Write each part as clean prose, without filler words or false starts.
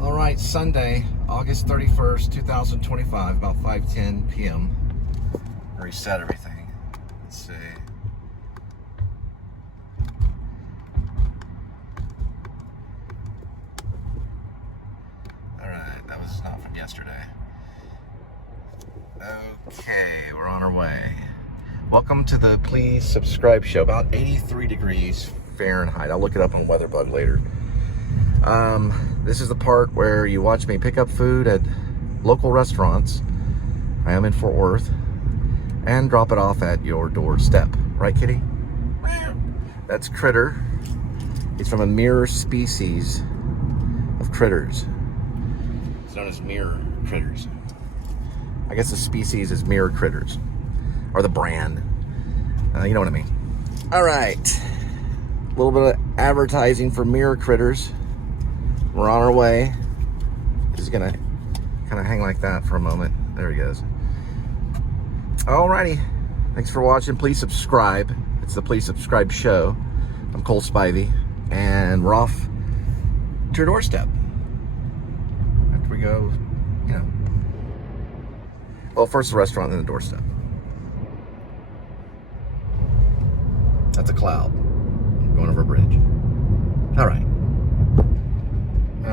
All right, Sunday, August 31st, 2025, about 5:10 p.m. Reset everything. Let's see. All right, that was not from yesterday. Okay, we're on our way. Welcome to the Please Subscribe show. About 83 degrees Fahrenheit. I'll look it up on WeatherBug later. This is the part where you watch me pick up food at local restaurants. I am in Fort Worth, and drop it off at your doorstep. Right, kitty? That's Critter. He's from a mirror species of critters. It's known as mirror critters. I guess the species is mirror critters, or the brand. You know what I mean. All right. A little bit of advertising for mirror critters. We're on our way. He's gonna kind of hang like that for a moment. There he goes. Alrighty. Thanks for watching. Please subscribe. It's the Please Subscribe show. I'm Cole Spivey, and we're off to your doorstep. After we go, well, first the restaurant, then the doorstep. That's a cloud going over a bridge. All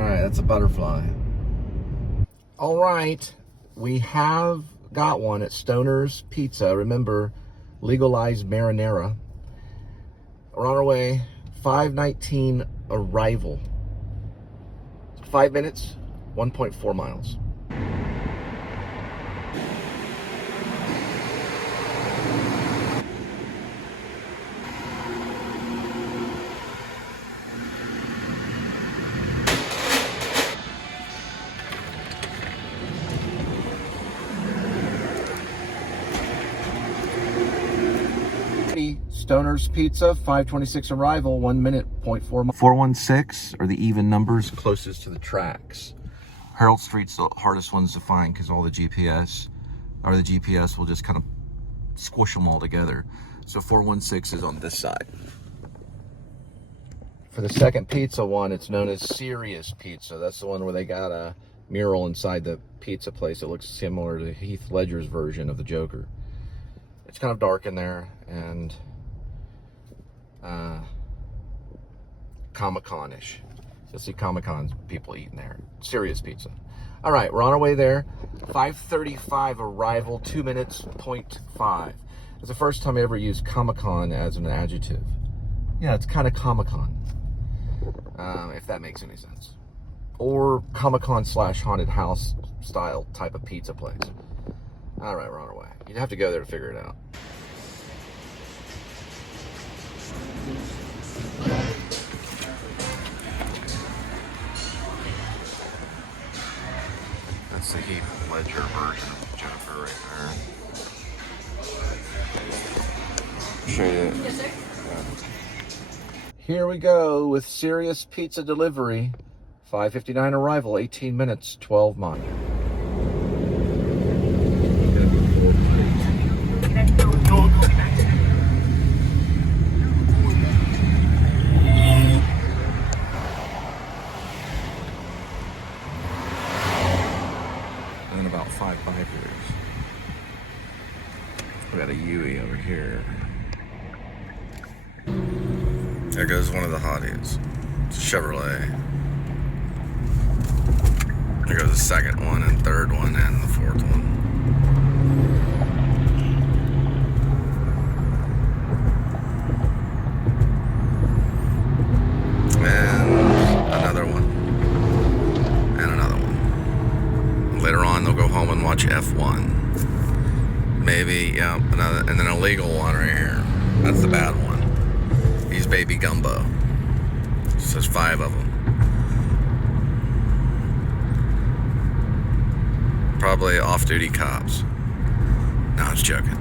right, that's a butterfly. All right, we have got one at Stoner's Pizza. Remember, legalized marinara. We're on our way. 5:19 arrival. 5 minutes, 1.4 miles. Stoner's Pizza, 5:26 arrival, 1 minute, 0.4 miles. 416 are the even numbers closest to the tracks. Harold Street's the hardest ones to find because all the GPS will just kind of squish them all together. So 416 is on this side. For the second pizza one, it's known as Serious Pizza. That's the one where they got a mural inside the pizza place. It looks similar to Heath Ledger's version of the Joker. It's kind of dark in there, and Comic-Con-ish. You'll see Comic-Con people eating there. Serious Pizza. All right, we're on our way there. 5:35 arrival, 2 minutes, 0.5. It's the first time I ever used Comic-Con as an adjective. Yeah, it's kind of Comic-Con, if that makes any sense. Or Comic-Con / haunted house style type of pizza place. All right, we're on our way. You'd have to go there to figure it out. That's the Heath Ledger version of the Joker right there. Show you. Yes, sir. Here we go with Serious Pizza delivery. 5:59 arrival, 18 minutes, 12 miles. And about 5 bikers. We got a Yui over here. There goes one of the hotties. It's a Chevrolet. There goes the second one and third one and the fourth one. And another one. And another one. Later on they'll go home and watch F1. Maybe, yeah, another, and then a legal one right here. That's the bad one. He's Baby Gumbo. So there's 5 of them. Probably off-duty cops. No, I was joking.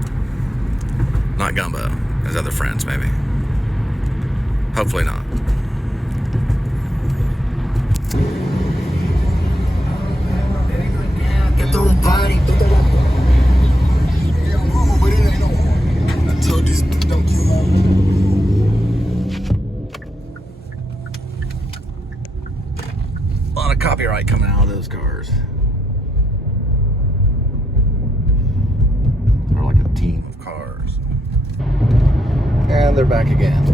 Not Gumbo. His other friends, maybe. Hopefully not. copyright coming out of those cars. They're like a team of cars. And they're back again.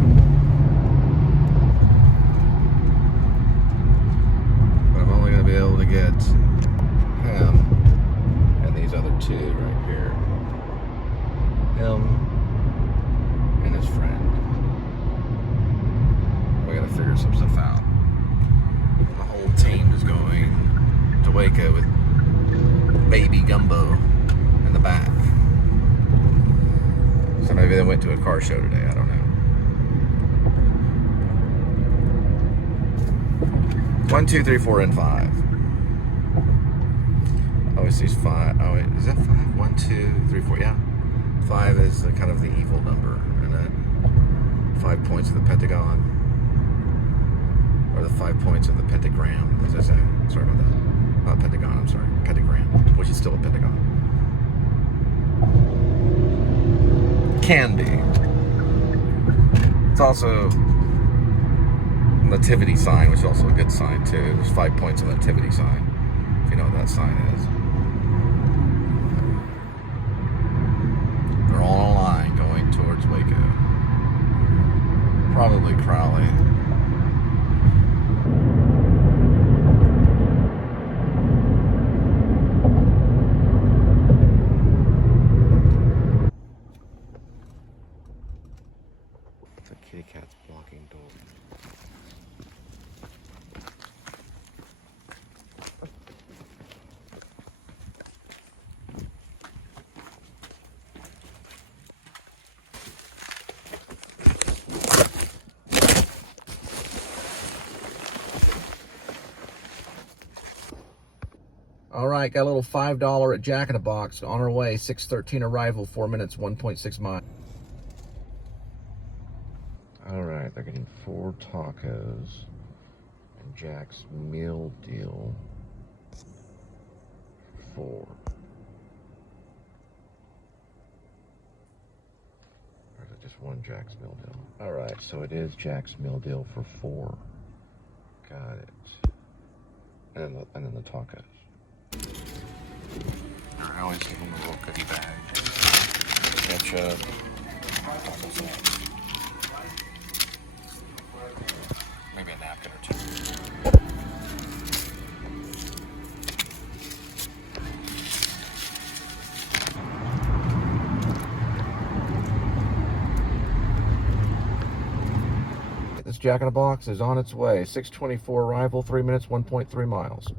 But I'm only going to be able to get him and these other two right here. Him and his friend. We got to figure some stuff out. The whole team is going to Waco with baby Gumbo in the back. So maybe they went to a car show today, I don't know. 1, 2, 3, 4, and 5. Always sees 5. Oh wait, is that 5? 1, 2, 3, 4, yeah. 5 is the kind of the evil number, and then 5 points of the pentagon. Or the 5 points of the pentagram, as I say. Sorry about that. Not pentagon, I'm sorry. Pentagram, which is still a pentagon. Can be. It's also a nativity sign, which is also a good sign too. There's 5 points of nativity sign, if you know what that sign is. They're all in a line going towards Waco. Probably Crowley. The kitty cat's blocking doors. All right, got a little $5 at Jack in the Box. On our way, 6:13 arrival, 4 minutes, 1.6 miles. All right, they're getting 4 tacos and Jack's meal deal for 4. Or is it just one Jack's meal deal? All right, so it is Jack's meal deal for 4. Got it. And then the tacos. I always give them a little goodie bag. Ketchup. Maybe a napkin or 2. This Jack in the Box is on its way. 6:24 arrival, 3 minutes, 1.3 miles.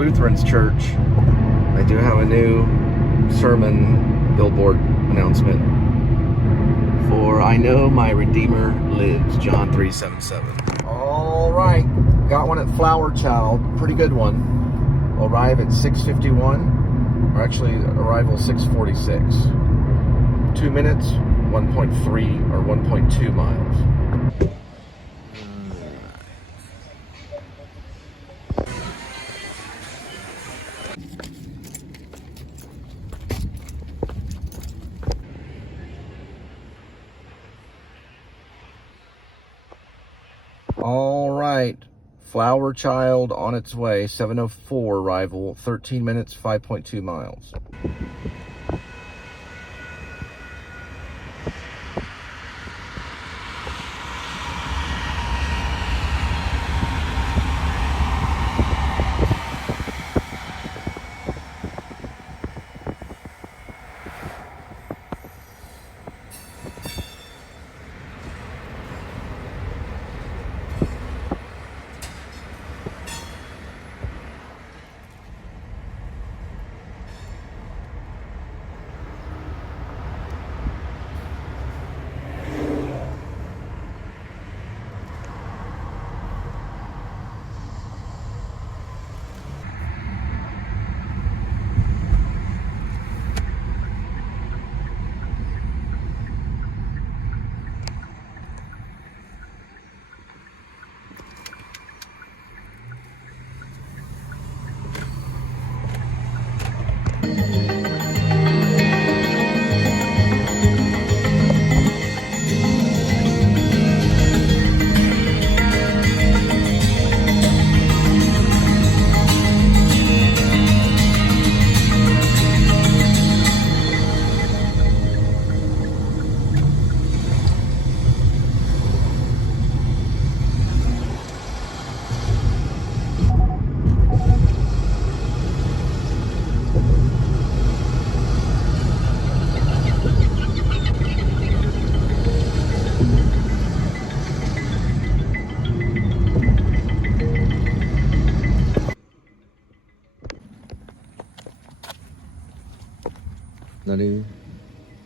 Lutherans church, they do have a new sermon billboard announcement for "I know my Redeemer lives," John 3:77. All right, got one at Flower Child, pretty good one. Will arrive at 6:51, or actually arrival 6:46. 2 minutes, 1.3 or 1.2 miles. All right, Flower Child on its way, 7:04 arrival, 13 minutes, 5.2 miles.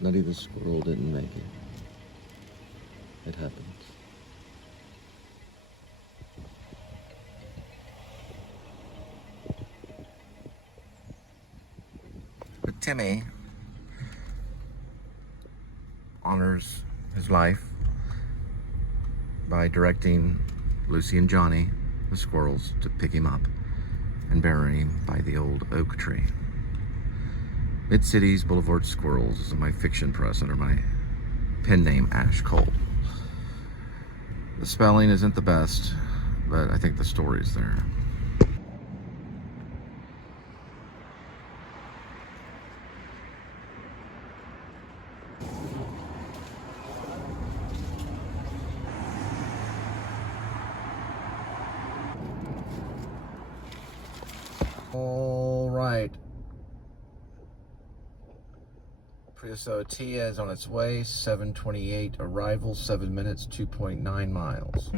Nutty the squirrel didn't make it. It happens. But Timmy honors his life by directing Lucy and Johnny, the squirrels, to pick him up and bury him by the old oak tree. Mid-Cities Boulevard Squirrels is in my fiction press under my pen name, Ash Cole. The spelling isn't the best, but I think the story's there. All right. P.s.s is on its way, 7:28 arrival, 7 minutes, 2.9 miles.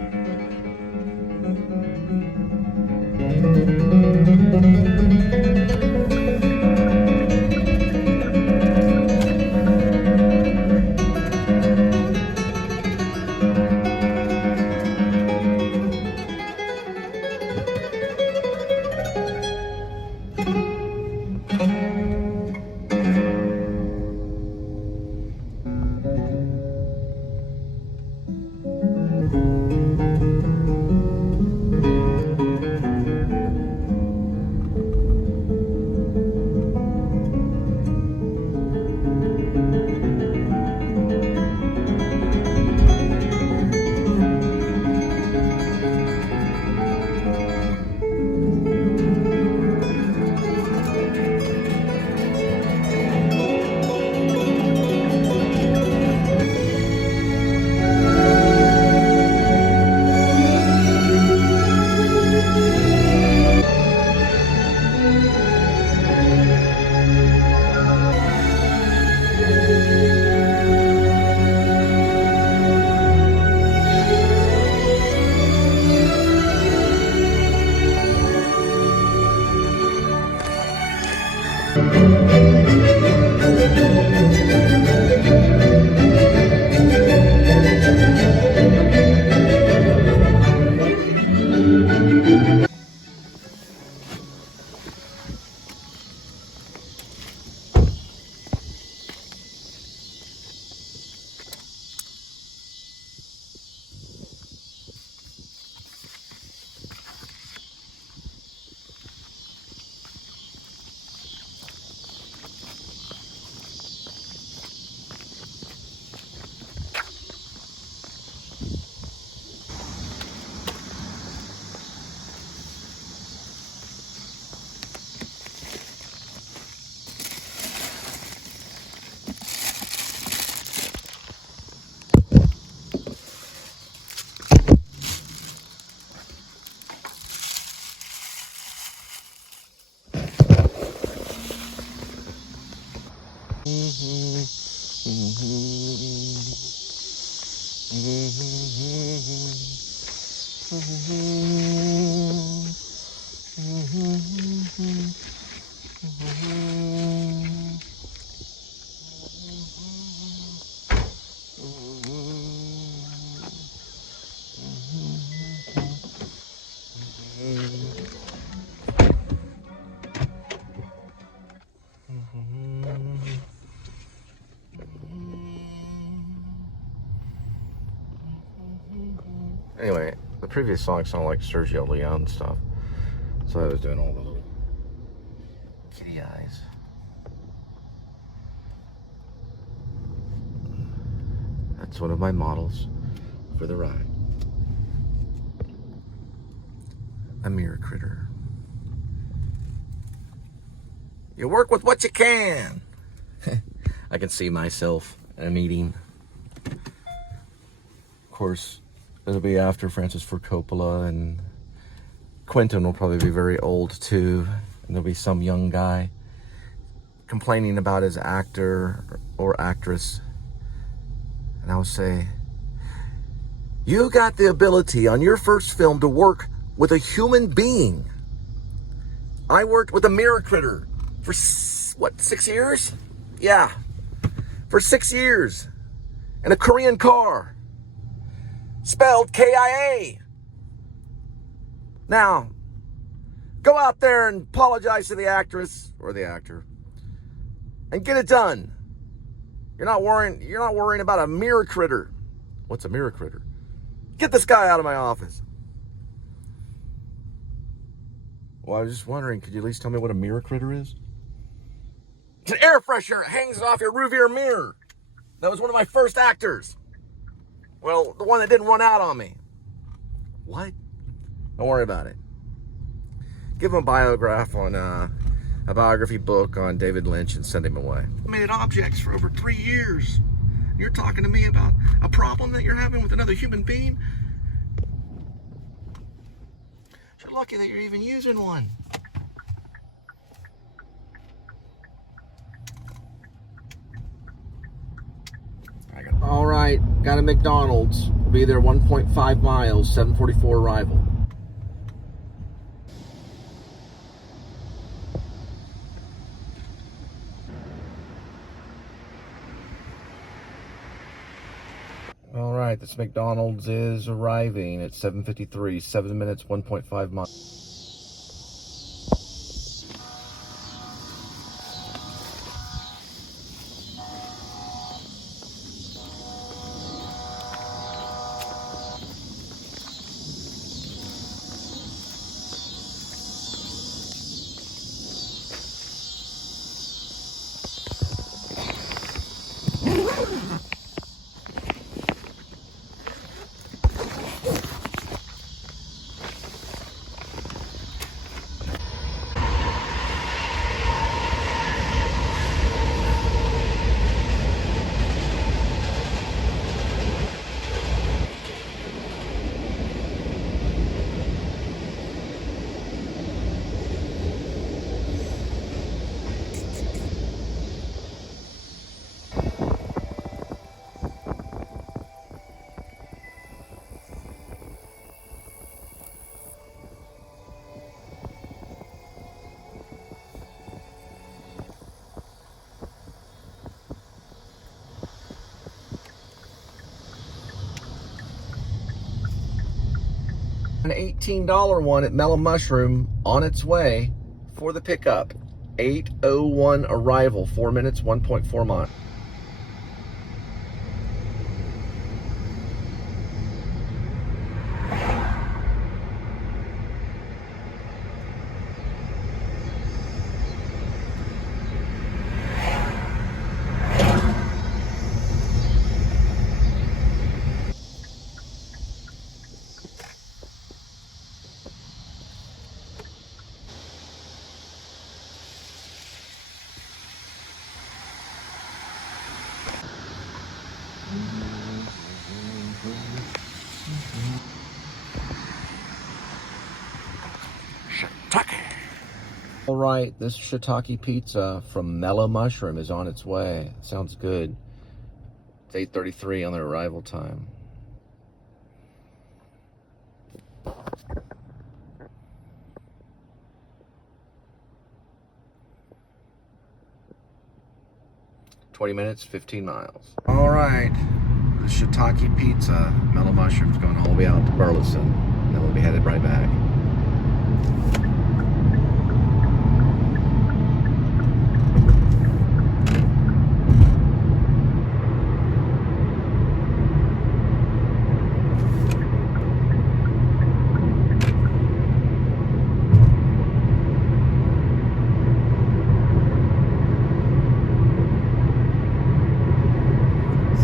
Anyway, the previous song sounded like Sergio Leone stuff, so I was doing all the little kitty eyes. That's one of my models for the ride. A mirror critter. You work with what you can. I can see myself in a meeting. Of course, it'll be after Francis Ford Coppola, and Quentin will probably be very old too. And there'll be some young guy complaining about his actor or actress. And I'll say, you got the ability on your first film to work with a human being. I worked with a mirror critter for, 6 years? Yeah, for 6 years. In a Korean car. Spelled K-I-A. Now, go out there and apologize to the actress or the actor and get it done. You're not worrying about a mirror critter. What's a mirror critter? Get this guy out of my office. Well, I was just wondering, could you at least tell me what a mirror critter is? It's an air freshener. It hangs off your rearview mirror. That was one of my first actors. Well, the one that didn't run out on me. What? Don't worry about it. Give him a biography book on David Lynch and send him away. I made objects for over 3 years. You're talking to me about a problem that you're having with another human being? You're lucky that you're even using one. All right, got a McDonald's. We'll be there 1.5 miles, 7:44 arrival. All right, this McDonald's is arriving at 7:53, 7 minutes, 1.5 miles. An $18 one at Mellow Mushroom on its way for the pickup. 8:01 arrival, 4 minutes, 1.4 miles. All right, this shiitake pizza from Mellow Mushroom is on its way. Sounds good. It's 8:33 on their arrival time. $20 minutes, 15 miles. All right, the shiitake pizza, Mellow Mushroom's going all the way out to Burleson. Then we'll be headed right back.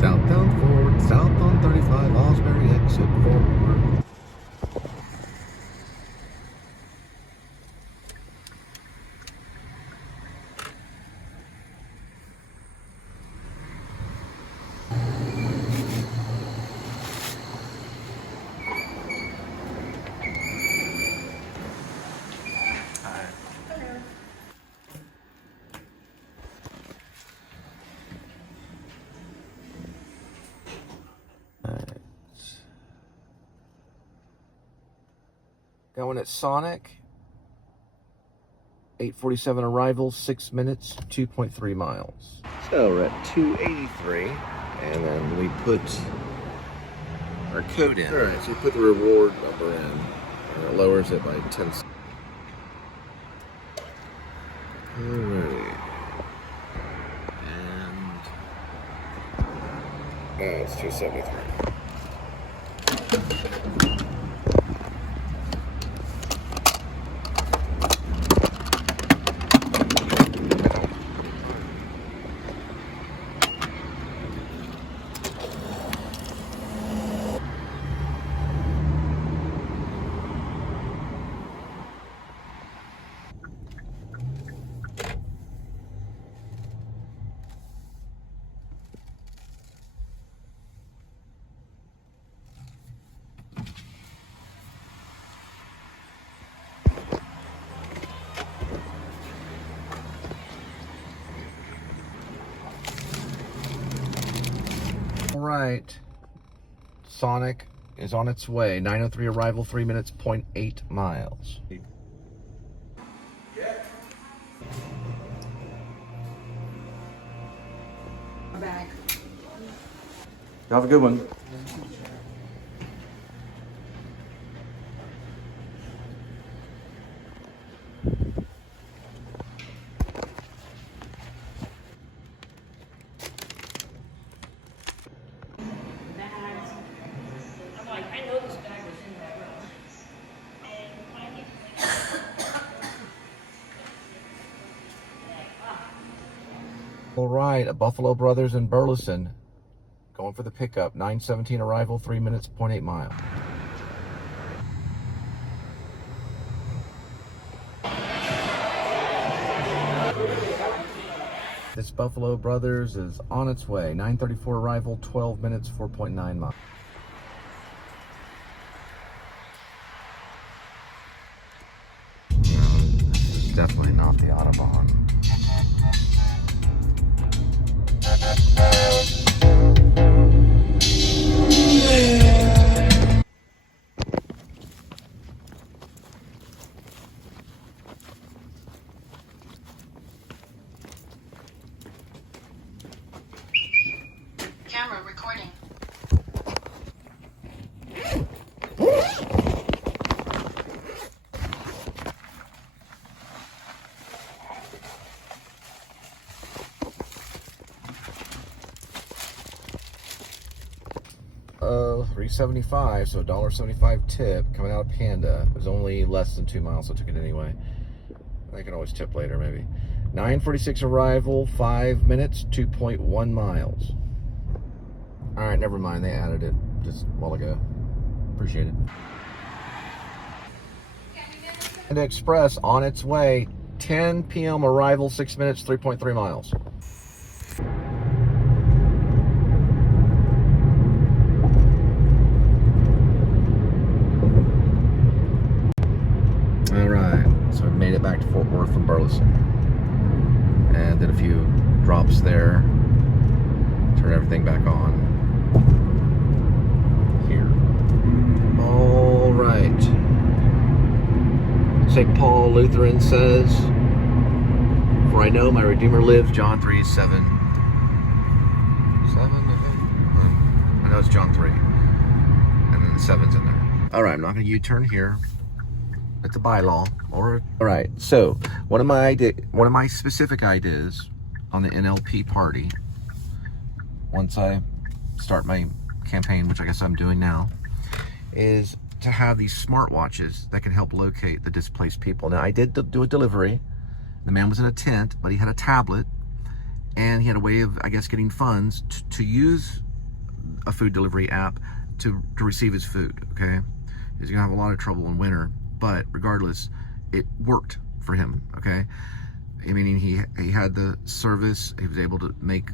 Southbound forward, south on 35, Osbury exit forward. Going at Sonic, 8:47 arrival, 6 minutes, 2.3 miles. So we're at 283, and then we put our code in. All right, so you put the reward number in, and it lowers it by 10 cents. All right. And it's 273. All right, Sonic is on its way. 9:03 arrival, 3 minutes, 0.8 miles. I'm back. Have a good one. I'm like, I know this bag was in that room. All right, a Buffalo Brothers in Burleson. Going for the pickup. 9:17 arrival, 3 minutes, 0.8 miles. This Buffalo Brothers is on its way. 9:34 arrival, 12 minutes, 4.9 miles. This is definitely not the Autobahn. Camera recording. $3.75, so $1.75 tip coming out of Panda. It was only less than 2 miles, so I took it anyway. I can always tip later, maybe. 9:46 arrival, 5 minutes, 2.1 miles. All right, never mind. They added it just a while ago. Appreciate it. And Express on its way. 10 p.m. arrival, 6 minutes, 3.3 miles. All right, so I made it back to Fort Worth from Burleson and did a few drops there. Turn everything back on here. All right. St. Paul Lutheran says, "For I know my Redeemer lives," John 3:7. 7, I think? I know it's John 3. And then the 7's in there. All right, I'm not going to U-turn here. It's a bylaw. All right, so one of my specific ideas on the NLP party, once I start my campaign, which I guess I'm doing now, is to have these smartwatches that can help locate the displaced people. Now, I did do a delivery. The man was in a tent, but he had a tablet, and he had a way of, I guess, getting funds to use a food delivery app to receive his food, okay? He's gonna have a lot of trouble in winter, but regardless, it worked for him, okay? I mean, he had the service, he was able to make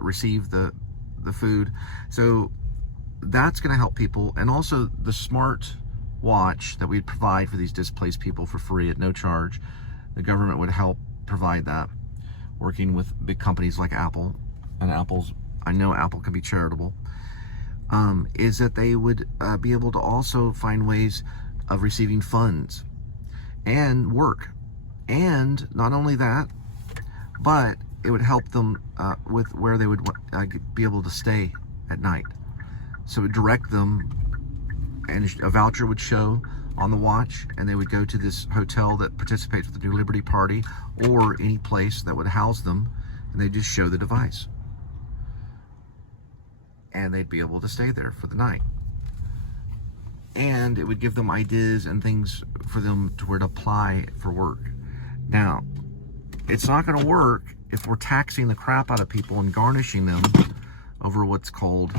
receive the food. So that's going to help people. And also the smart watch that we'd provide for these displaced people for free at no charge. The government would help provide that, working with big companies like Apple. And I know Apple can be charitable. Is that they would be able to also find ways of receiving funds and work. And not only that, but it would help them with where they would be able to stay at night. So it would direct them, and a voucher would show on the watch, and they would go to this hotel that participates with the New Liberty Party, or any place that would house them, and they just show the device. And they'd be able to stay there for the night. And it would give them ideas and things for them to where to apply for work. Now, it's not going to work if we're taxing the crap out of people and garnishing them over what's called,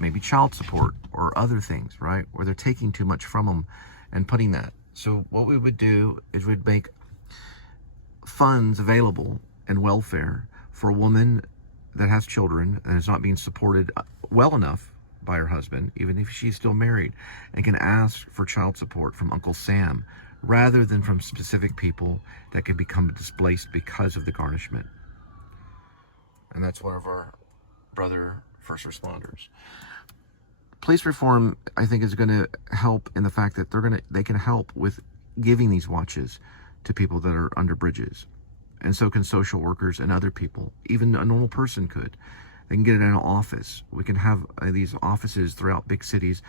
maybe child support or other things, right? Where they're taking too much from them and putting that. So what we would do is we'd make funds available and welfare for a woman that has children and is not being supported well enough by her husband, even if she's still married, and can ask for child support from Uncle Sam rather than from specific people that can become displaced because of the garnishment. And that's one of our brother first responders. Police reform, I think, is going to help in the fact that they can help with giving these watches to people that are under bridges. And so can social workers and other people. Even a normal person could. They can get it in an office. We can have these offices throughout big cities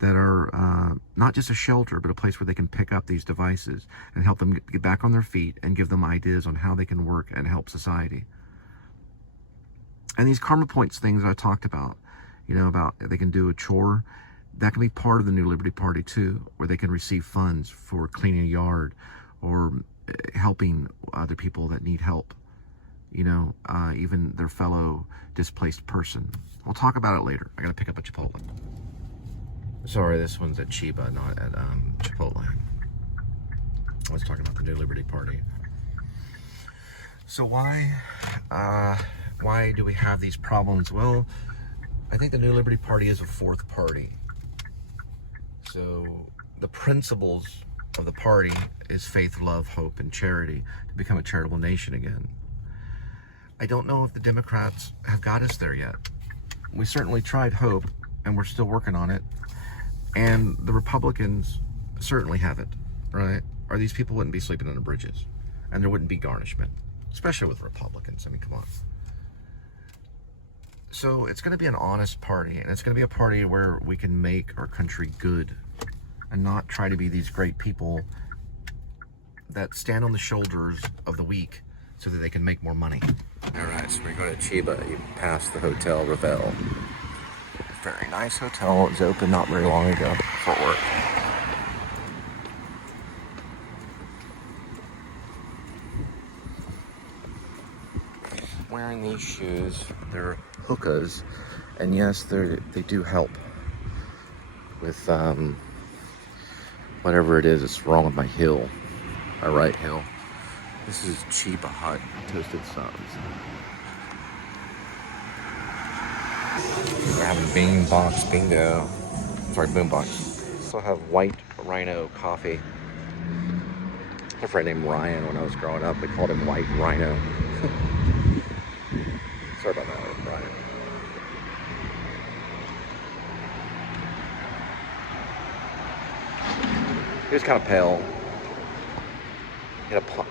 that are not just a shelter, but a place where they can pick up these devices and help them get back on their feet and give them ideas on how they can work and help society. And these karma points things I talked about, about they can do a chore, that can be part of the New Liberty Party too, where they can receive funds for cleaning a yard or helping other people that need help, even their fellow displaced person. We'll talk about it later. I gotta pick up at Chipotle. Sorry, this one's at Chiba, not at Chipotle. I was talking about the New Liberty Party. So why do we have these problems? Well, I think the New Liberty Party is a fourth party. So the principles of the party is faith, love, hope, and charity, to become a charitable nation again. I don't know if the Democrats have got us there yet. We certainly tried hope, and we're still working on it. And the Republicans certainly haven't, right? Or these people wouldn't be sleeping under bridges, and there wouldn't be garnishment, especially with Republicans. I mean, come on. So it's going to be an honest party, and it's going to be a party where we can make our country good and not try to be these great people that stand on the shoulders of the weak so that they can make more money. All right, so we go to Chiba. You pass the Hotel Ravel. Very nice hotel. It was open not very long ago for work. Wearing these shoes, they're hookahs, and yes, they do help with whatever it is that's wrong with my heel, my right heel. This is Chiba Hut Toasted Subs. We're having Bean Box Bingo. Sorry, Boombox. Also have White Rhino coffee. I had a friend named Ryan when I was growing up. They called him White Rhino. Sorry about that, Ryan. He was kind of pale.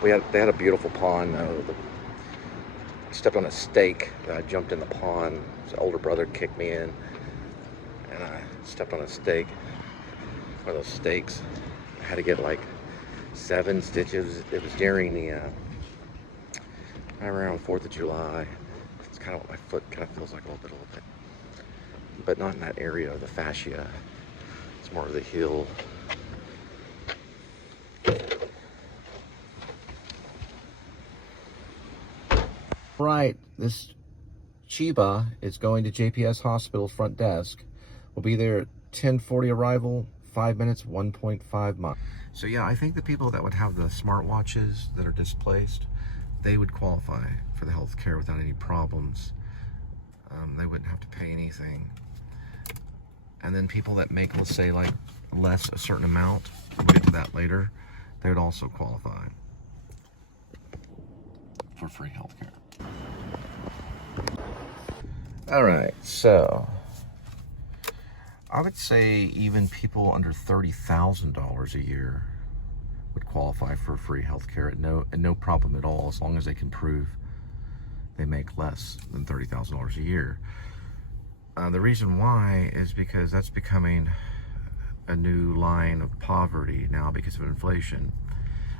They had a beautiful pond though. I stepped on a stake. I jumped in the pond. His older brother kicked me in, and I stepped on a stake. One of those stakes. I had to get like 7 stitches. It was during the right around 4th of July. It's kind of what my foot kind of feels like a little bit, but not in that area of the fascia. It's more of the heel. Right, this Chiba is going to JPS Hospital front desk. We'll be there at 10:40 arrival, 5 minutes, 1.5 miles. So yeah, I think the people that would have the smartwatches that are displaced, they would qualify for the health care without any problems. They wouldn't have to pay anything. And then people that make, let's say, like less a certain amount, we'll get to that later, they would also qualify for free health care. All right, so I would say even people under $30,000 a year would qualify for free health care at no problem at all, as long as they can prove they make less than $30,000 a year. The reason why is because that's becoming a new line of poverty now because of inflation.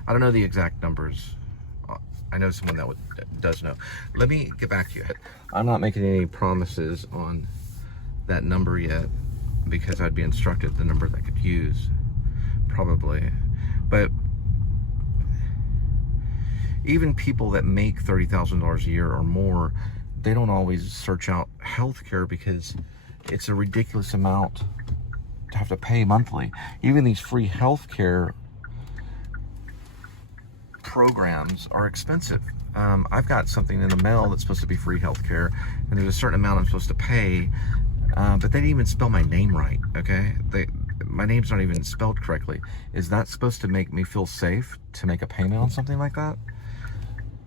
I don't know the exact numbers. I know someone that does know. Let me get back to you. I'm not making any promises on that number yet because I'd be instructed the number that I could use, probably. But even people that make $30,000 a year or more, they don't always search out healthcare because it's a ridiculous amount to have to pay monthly. Even these free healthcare programs are expensive. I've got something in the mail that's supposed to be free healthcare, and there's a certain amount I'm supposed to pay, but they didn't even spell my name right, okay? My name's not even spelled correctly. Is that supposed to make me feel safe to make a payment on something like that?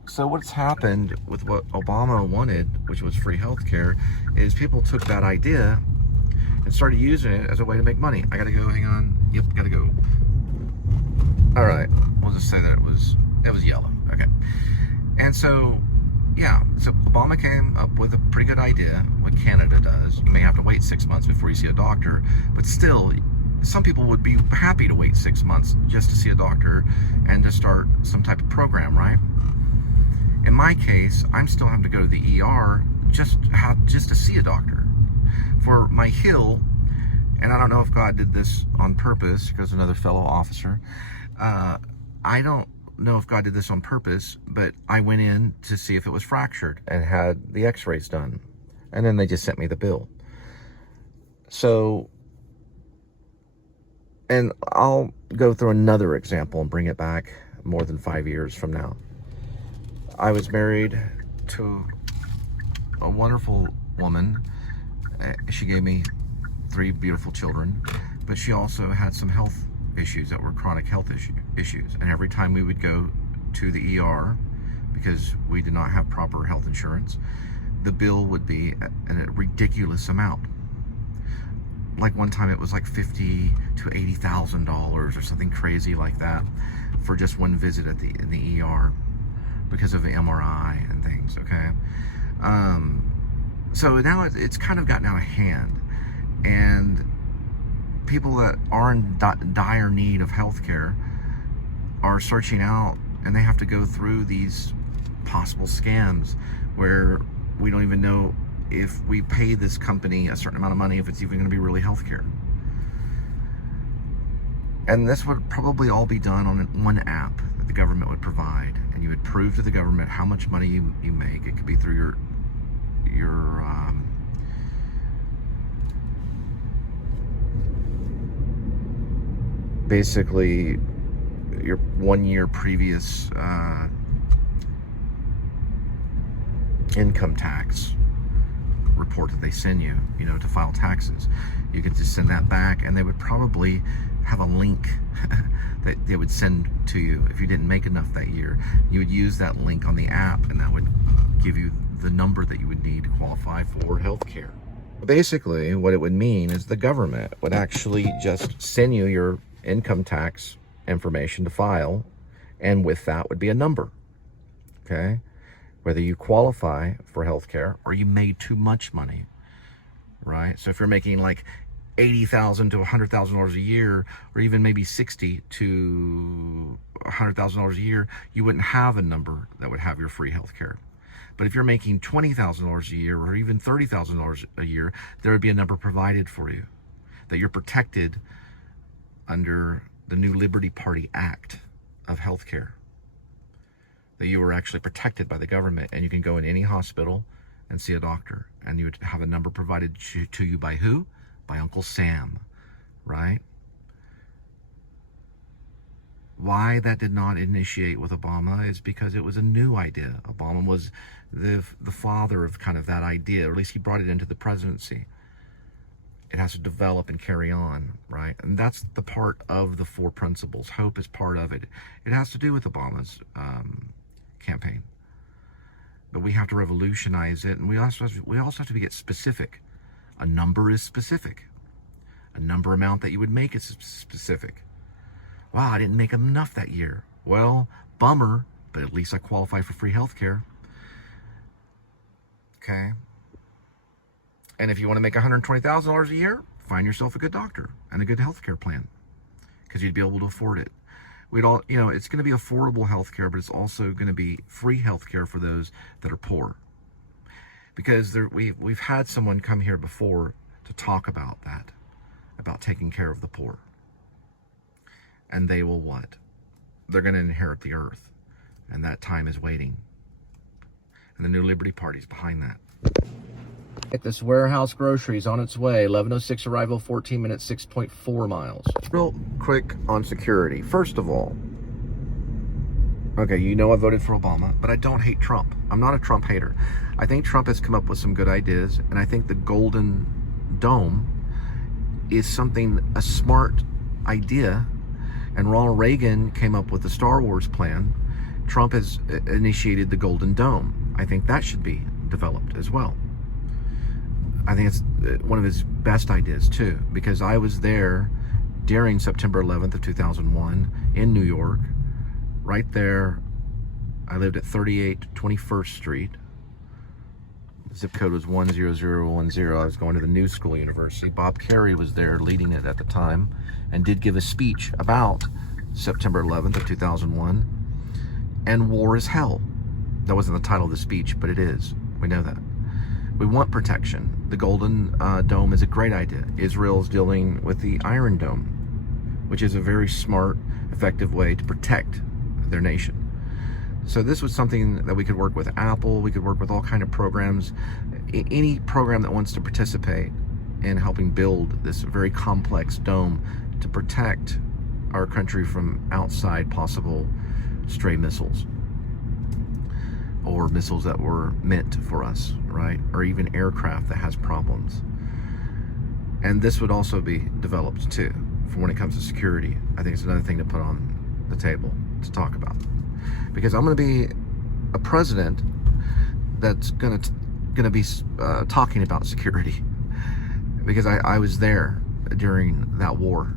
So what's happened with what Obama wanted, which was free healthcare, is people took that idea and started using it as a way to make money. I gotta go, hang on. Yep, gotta go. All right, we'll just say that it was yellow, okay. And so, yeah, so Obama came up with a pretty good idea, what Canada does. You may have to wait 6 months before you see a doctor, but still, some people would be happy to wait 6 months just to see a doctor and to start some type of program, right? In my case, I'm still having to go to the ER just to see a doctor. For my heel, and I don't know if God did this on purpose, because another fellow officer, I don't know if God did this on purpose, but I went in to see if it was fractured and had the x-rays done. And then they just sent me the bill. So, and I'll go through another example and bring it back more than 5 years from now. I was married to a wonderful woman. She gave me 3 beautiful children, but she also had some health issues that were chronic health issues. And every time we would go to the ER, because we did not have proper health insurance, the bill would be a ridiculous amount. Like one time it was like $50,000 to $80,000 or something crazy like that for just one visit in the ER because of the MRI and things, okay? So now it's kind of gotten out of hand, and people that are in dire need of healthcare are searching out, and they have to go through these possible scams where we don't even know if we pay this company a certain amount of money, if it's even going to be really healthcare. And this would probably all be done on one app that the government would provide, and you would prove to the government how much money you make. It could be through your basically your 1 year previous income tax report that they send you, to file taxes. You could just send that back, and they would probably have a link that they would send to you. If you didn't make enough that year, you would use that link on the app, and that would give you the number that you would need to qualify for health care. Basically, what it would mean is the government would actually just send you your income tax information to file, and with that would be a number, okay? Whether you qualify for health care or you made too much money, right? So if you're making like $80,000 to $100,000 a year, or even maybe $60,000 to $100,000 a year, you wouldn't have a number that would have your free health care. But if you're making $20,000 a year or even $30,000 a year, there would be a number provided for you, that you're protected under the new Liberty Party Act of healthcare. That you were actually protected by the government, and you can go in any hospital and see a doctor, and you would have a number provided to you by who? By Uncle Sam, right? Why that did not initiate with Obama is because it was a new idea. Obama was the father of kind of that idea, or at least he brought it into the presidency. It has to develop and carry on, right? And that's the part of the 4 principles. Hope is part of it. It has to do with Obama's campaign. But we have to revolutionize it, and we also have to get specific. A number is specific. A number amount that you would make is specific. Wow, I didn't make enough that year. Well, bummer, but at least I qualify for free health care. Okay. And if you want to make $120,000 a year, find yourself a good doctor and a good health care plan, because you'd be able to afford it. We'd all, it's going to be affordable health care, but it's also going to be free health care for those that are poor. Because we've had someone come here before to talk about that, about taking care of the poor. And they will what? They're going to inherit the earth. And that time is waiting. And the New Liberty Party's behind that. At this warehouse groceries on its way, 11:06 arrival, 14 minutes, 6.4 miles. Real quick on security. First of all, okay, I voted for Obama, but I don't hate Trump. I'm not a Trump hater. I think Trump has come up with some good ideas, and I think the Golden Dome is a smart idea. And Ronald Reagan came up with the Star Wars plan. Trump has initiated the Golden Dome. I think that should be developed as well. I think it's one of his best ideas too, because I was there during September 11th of 2001 in New York, right there. I lived at 38 21st Street. Zip code was 10010. I was going to the New School University. Bob Kerrey was there leading it at the time, and did give a speech about September 11th of 2001 and war is hell. That wasn't the title of the speech, but it is. We know that. We want protection. The Golden Dome is a great idea. Israel's dealing with the Iron Dome, which is a very smart, effective way to protect their nation. So this was something that we could work with Apple. We could work with all kind of programs. Any program that wants to participate in helping build this very complex dome to protect our country from outside possible stray missiles, or missiles that were meant for us, right? Or even aircraft that has problems. And this would also be developed too, for when it comes to security. I think it's another thing to put on the table to talk about. Because I'm going to be a president that's going to be talking about security. Because I was there during that war.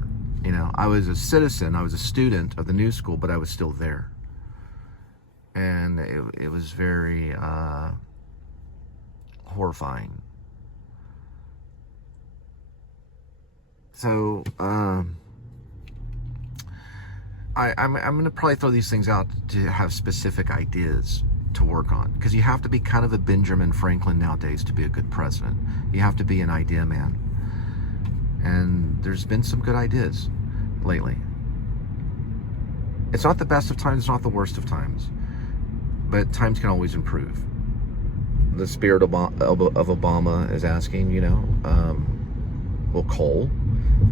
I was a citizen, I was a student of the New School, but I was still there. And it was very horrifying. So I'm going to probably throw these things out to have specific ideas to work on, because you have to be kind of a Benjamin Franklin nowadays to be a good president. You have to be an idea man. And there's been some good ideas lately. It's not the best of times, it's not the worst of times, but times can always improve. The spirit of Obama is asking, well, Cole,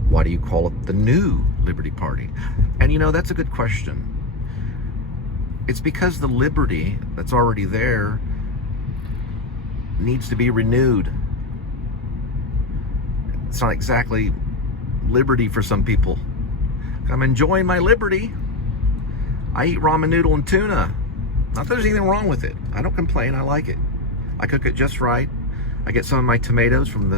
why do you call it the New Liberty Party? And that's a good question. It's because the liberty that's already there needs to be renewed. It's not exactly liberty for some people. I'm enjoying my liberty. I eat ramen noodle and tuna. Not that there's anything wrong with it. I don't complain, I like it. I cook it just right. I get some of my tomatoes from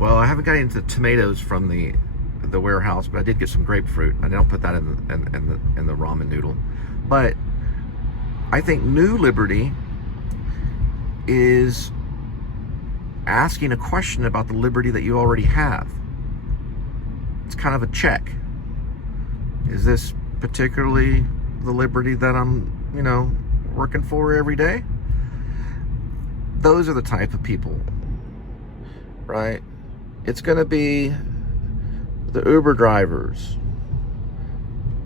I haven't got into tomatoes from the warehouse, but I did get some grapefruit. I don't put that in the ramen noodle. But I think New Liberty is asking a question about the liberty that you already have. It's kind of a check. Is this particularly the liberty that I'm, working for every day? Those are the type of people, right? It's going to be the Uber drivers,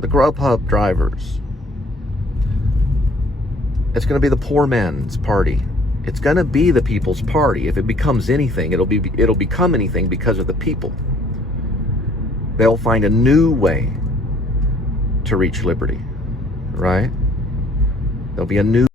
the Grubhub drivers. It's going to be the poor man's party. It's going to be the people's party. If it becomes anything, it'll become anything because of the people. They'll find a new way to reach liberty, right? There'll be a new